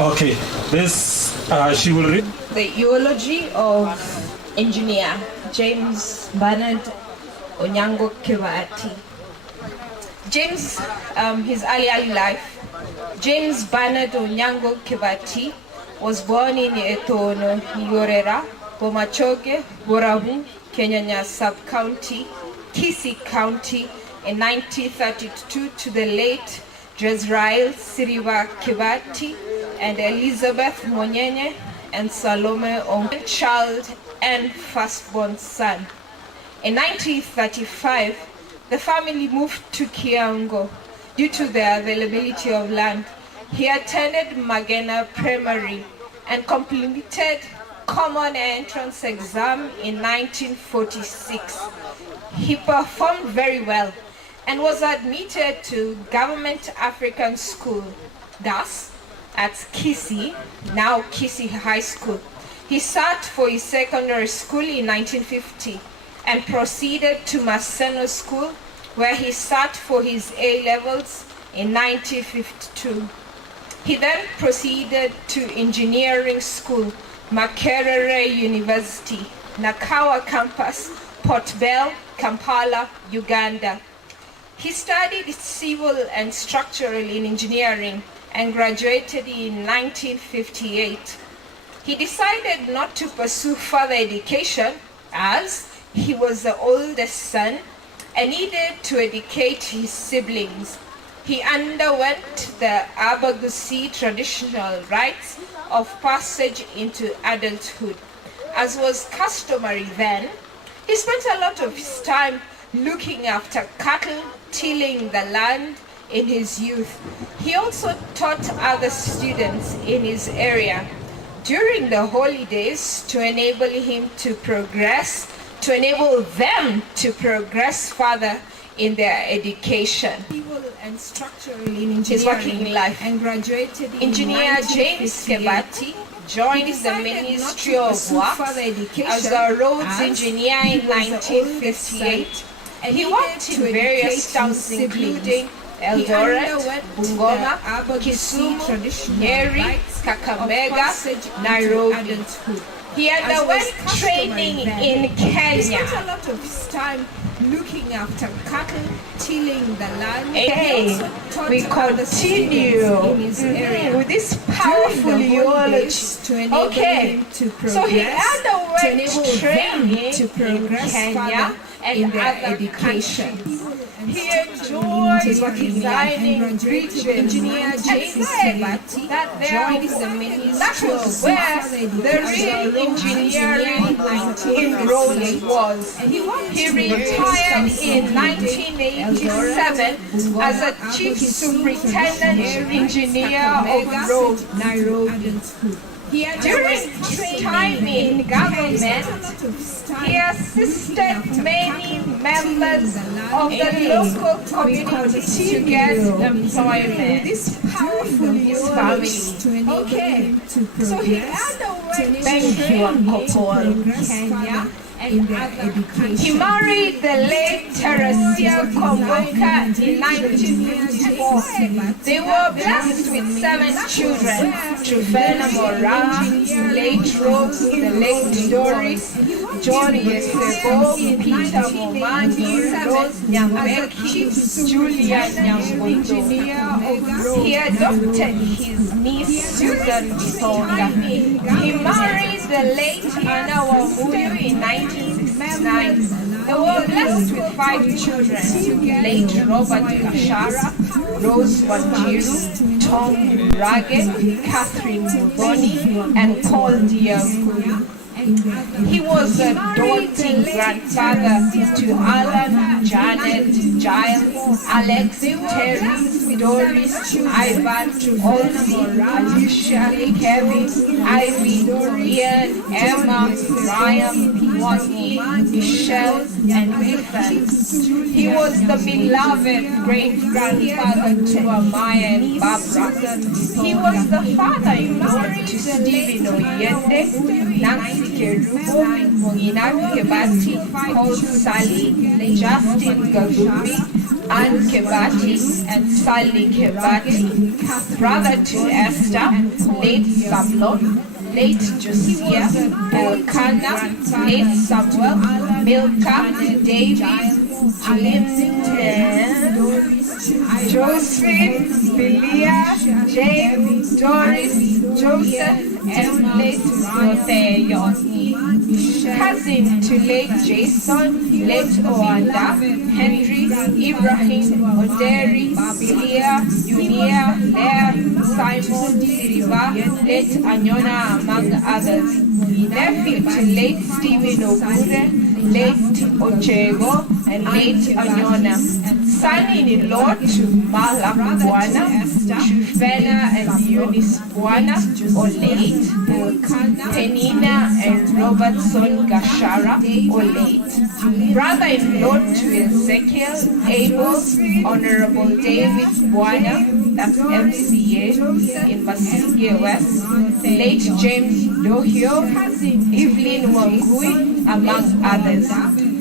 Okay, this she will read. The eulogy of engineer James Bernard Onyango Kebati. James, his early life. James Bernard Onyango Kebati was born in Etono, Yorera, Bomachoge, Borahu, Kenyanya Sub-County, Kisii County in 1932 to the late Jezrael Siriva Kebati and Elizabeth Monyenye and Salome Ong, child and firstborn son. In 1935, the family moved to Kiango due to the availability of land. He attended Magena Primary and completed Common Entrance Exam in 1946. He performed very well and was admitted to Government African School, thus at Kisii, now Kisii High School. He sat for his secondary school in 1950 and proceeded to Maseno School, where he sat for his A-levels in 1952. He then proceeded to engineering school, Makerere University, Nakawa Campus, Port Bell, Kampala, Uganda. He studied civil and structural engineering and graduated in 1958. He decided not to pursue further education as he was the oldest son and needed to educate his siblings. He underwent the Abagusi traditional rites of passage into adulthood. As was customary then, he spent a lot of his time looking after cattle, tilling the land in his youth. He also taught other students in his area during the holidays to enable them to progress further in their education. Civil and structural in his working life and graduated Engineer James Kebati joined the Ministry of Works as a roads engineer in 1958. He worked in various towns including Eldoret, Bungoma, Kisumu, Nyeri, Kakamega, Nairobi. He underwent training in Kenya. He spent a lot of his time looking after cattle, tilling the land. Okay, we continue with this powerful eulogy. Okay, so he underwent training in Kenya and other countries. He enjoyed designing bridges. Engineer James Kebati that was where the real engineering in roads was. He retired in 1987 as a chief superintendent engineer of roads. During his time in government, he assisted many members of the local community to get employment. This powerful his family. Okay, so he underwent Kenya. He married the late Teresia Komboka in 1954. They were blessed with 7 children: Trufena Mora, late Rose, the late Doris, John Yesebo, Peter Momani, Rose Nyambeki, Julia Nyambondo. He adopted his niece Susan Bisonga. He married the late Anna Wamuyu in 1969. They were blessed with 5 children: late Robert Kashara, Rose Wanjiru, Tom Rage, Catherine Muboni, and Paul Diakuru. He was a doting grandfather to Alan, Janet, Giles, Alex, Terry, Doris, Ivan, Olsie, Alicia, Kevin, Ivy, Ian, Emma, Ryan, Wani, Michelle, and Ethan. He was the beloved great-grandfather to Amaya and Barbara. He was the father-in-law to Stephen Oyende, Nancy Kerubo, Monginawi Kebati, Paul Sally, Justin Gagubi, Anne Kebati and Sally Kebati, brother to Esther, late Samuel, late Josiah, Elkanah, late Samuel, Milcah, David, Josephine, Belia, James, Doris, Joseph, and late Motheo. Cousin to late Jason, late Oanda, Henry, Ibrahim, Oderi, Belia, Unia, Leah, Simon, Siriva, late Anyona, among others. Nephew to late Stephen Ogude, late Ochego, and late Anyona. Son-in-law to Malak Bwana, Shufena and Eunice Bwana, or late. Penina and Robertson Gashara, or late. Brother-in-law to Ezekiel, Abel, Honorable David Bwana, that's MCA, in Masinge West. Late James Dohio, Evelyn Wangui, among others.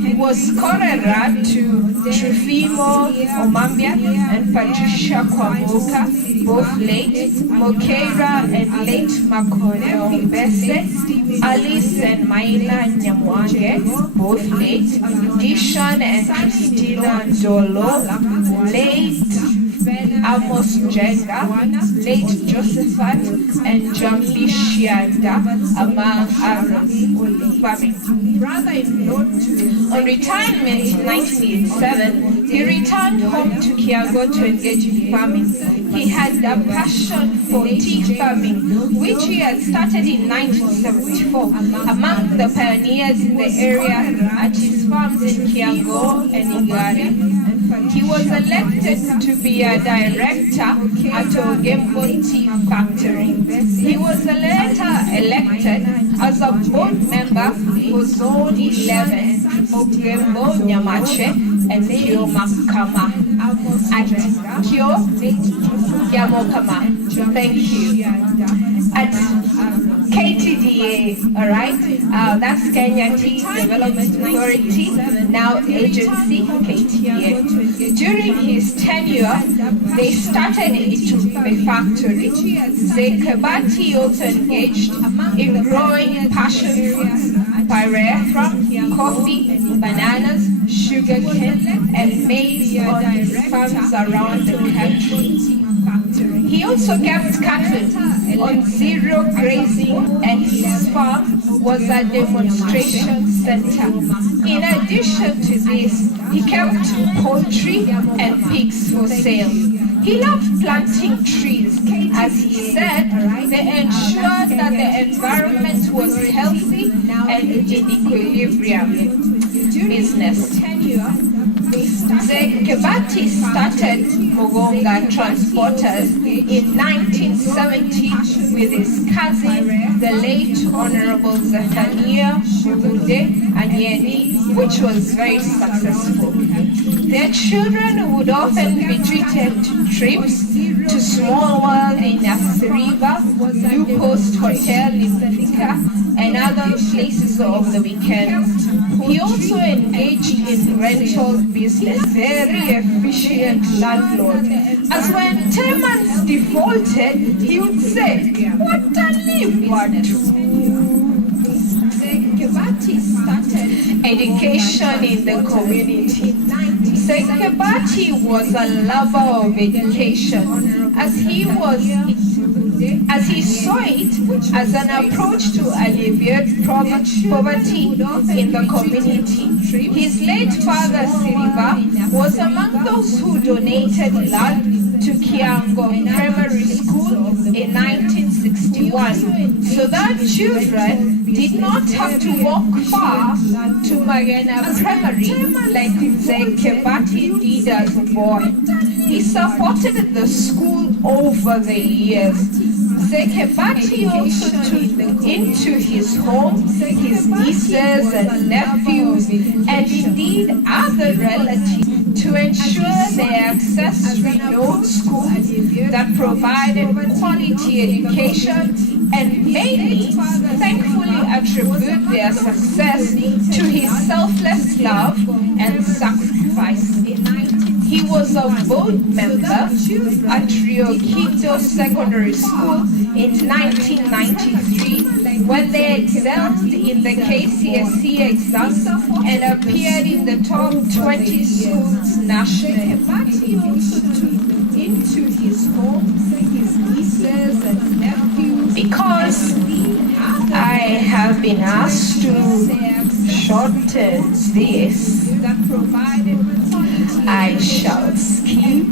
He was Korera to Trufimo Omambia and Patricia Kwamboka, both late, Mokeira and late Makono Bese, Alice and Maina Nyamwange, both late, Dishon and Christina Dolo, late, Amos Jenga, late Josephat and Jambi Shianda, among others. On retirement in 1987, he returned home to Kiango to engage in farming. He had a passion for tea farming, which he had started in 1974 among the pioneers in the area at his farms in Kiango and Igari. He was elected to be a director at Ogembo Tea Factory. He was later elected as a board member for Zone 11, Ogembo, Nyamache, and Kyo Makama. At Kyo Yamokama. Thank you. At KTDA, all right? That's Kenya Tea Development Authority, now agency KTDA. During his tenure, they started a factory. The Kebati also engaged in growing passion fruits, pyrethrum, coffee, bananas, sugarcane, and maize on his farms around the country. He also kept cattle on zero grazing, and his farm was a demonstration center. In addition to this, he kept poultry and pigs for sale. He loved planting trees. As he said, they ensured that the environment was healthy and in equilibrium. Business. The Kebati started Mogonga Transporters in 1970 with his cousin, the late Honorable Zahania Mugude Anyeni, which was very successful. Their children would often be treated to trips to Small World in Asiriva, Blue Coast Hotel in Thika, and other places of the weekend. He also engaged in rental business, very efficient landlord. As when tenants defaulted, he would say, "What a education in the community. Kebati was a lover of education, as he saw it as an approach to alleviate poverty in the community. His late father, Siriva, was among those who donated land to Kiango Primary School in 1961, so that children did not have to walk far to Magana Primary like the Kebati did as a boy. He supported the school over the years. Kebati also took into his home his nieces and nephews, and indeed other relatives, to ensure they accessed renowned schools that provided quality education, and mainly, thankfully, attribute their success to his selfless love and sacrifice. He was a board member at Rio Quinto Secondary School in 1993 when they excelled in the KCSE exams and appeared in the top 20 schools nationally. Kebati also took into his home his nieces and nephews. Because I have been asked to shorten this, I shall skip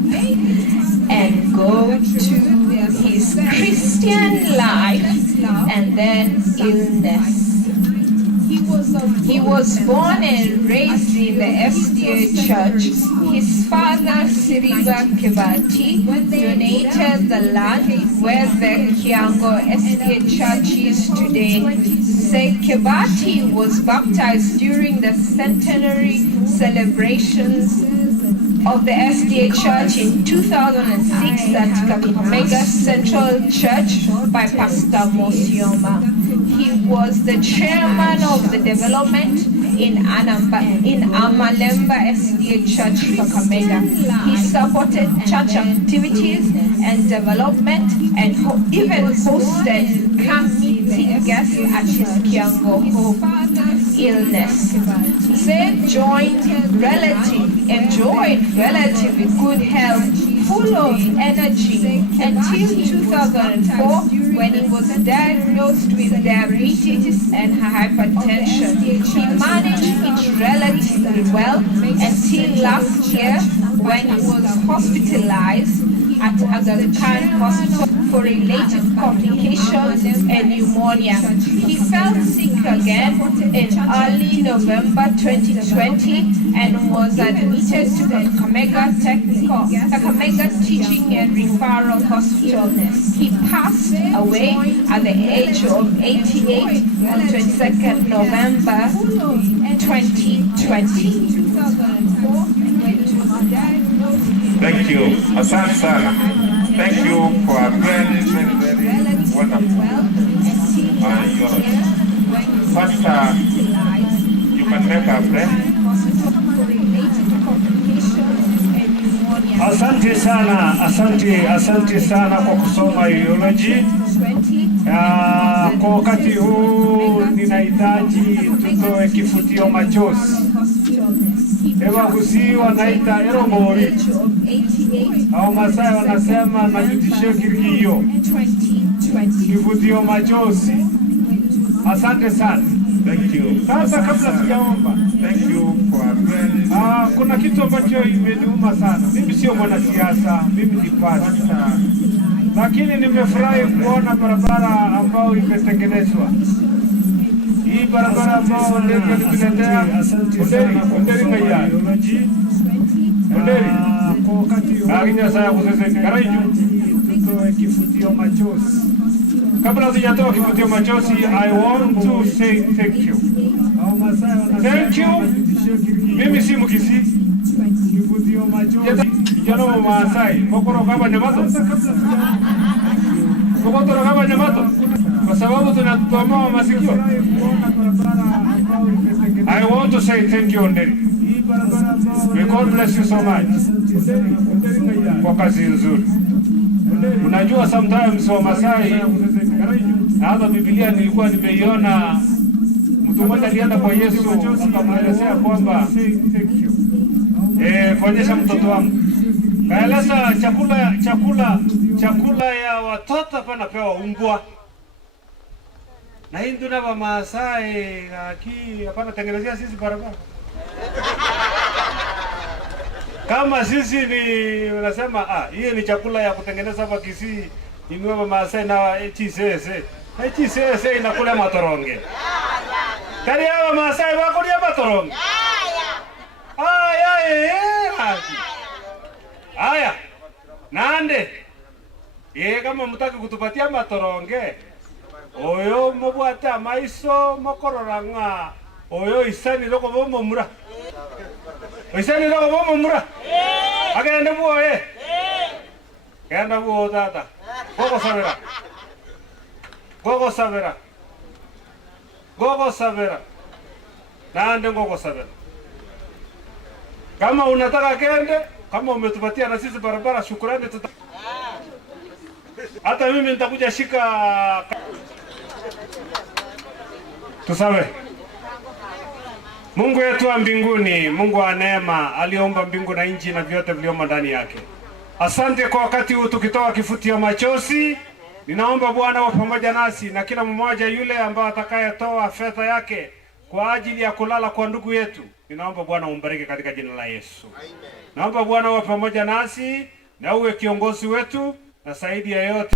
and go to his Christian life and then illness. He was born and raised in the SDA church. His father, Siriba Kebati, donated the land where the Kiango SDA church is today. Kebati was baptized during the centenary celebrations of the SDA Church in 2006 at Kakamega Central Church by Pastor Mosioma. He was the chairman of the development in Amalemba SDA Church, Kakamega. He supported church activities and development and even hosted camp meeting guests at his Kiango home. Illness. Enjoyed relatively good health, full of energy until 2004 when he was diagnosed with diabetes and hypertension. He managed it relatively well until last year when he was hospitalized at Aga Khan Hospital for related complications and pneumonia. He fell sick again in early November 2020 and was admitted to the Kakamega Teaching and Referral Hospital. He passed away at the age of 88 on 22nd November 2020. Thank you. Asante sana. Thank you for a very, very, very wonderful Pastor, you can make a prayer. Asante sana kwa kusoma eulogy. Kwa wakati huu ninahitaji tutoe kifutio machozi. Ewaguzi wanaita eromori. Hao Masai wanasema najutishe kirigio. Kifutio machozi. Asante sana. Thank you. Sasa kabla sijaomba, thank you for kuna kitu ambacho imeniuma sana. Mimi sio mwanasiasa, mimi ni pastor. Lakini nimefurahi kuona barabara ambayo imetengenezwa. Hii barabara ambayo ndio tunatetea. Onderi ngaya. Onderi. Kwa wakati huu aginya saa kusese karaiju tutoe kifutio machozi. Kabla sijatoa kifutio machozi, I want to say thank you. Thank you. Mimi si mkisi. Kifutio machozi. Kijana wa Maasai, kokoro kama nyamato. Kokoro kama nyamato. Kwa sababu tunatoa masikio. I want to say thank you Onderi. May God bless you so much. Kwa kazi nzuri. Unajua sometimes wa Masai na hata Biblia nilikuwa nimeiona mtu mmoja alienda kwa Yesu akamwelezea kwamba kuonyesha mtoto wangu. Kaeleza chakula ya watoto hapa napewa umbwa. Na hii ndio na Masai hapana tengenezea sisi barabara. Kama sisi ni unasema hii ni chakula ya kutengeneza hapa Kisii inua Masai na HCC. HCC inakula matoronge. Kali hawa Masai wako ni matoronge. Aya. Nande. Kama mtaki kutupatia matoronge. Oyo mobwata maiso mokororanga. Oyo isani loko bomo mura. Isani loko bomo mura. Agenda buo Ganda buo tata. Gogo sabera. Nande gogo sabera. Kama unataka kende Kama umetupatia na sisi barabara, shukrani hata mimi nitakuja shika tusawe. Mungu wetu wa mbinguni, Mungu wa neema, aliomba mbingu na nchi na vyote vilivyomo ndani yake. Asante kwa wakati huu tukitoa kifutio machozi. Ninaomba Bwana wa pamoja nasi na kila mmoja yule ambaye atakayetoa fedha yake kwa ajili ya kulala kwa ndugu yetu. Ninaomba Bwana umbariki katika jina la Yesu. Naomba Bwana wa pamoja nasi na uwe kiongozi wetu na zaidi ya yote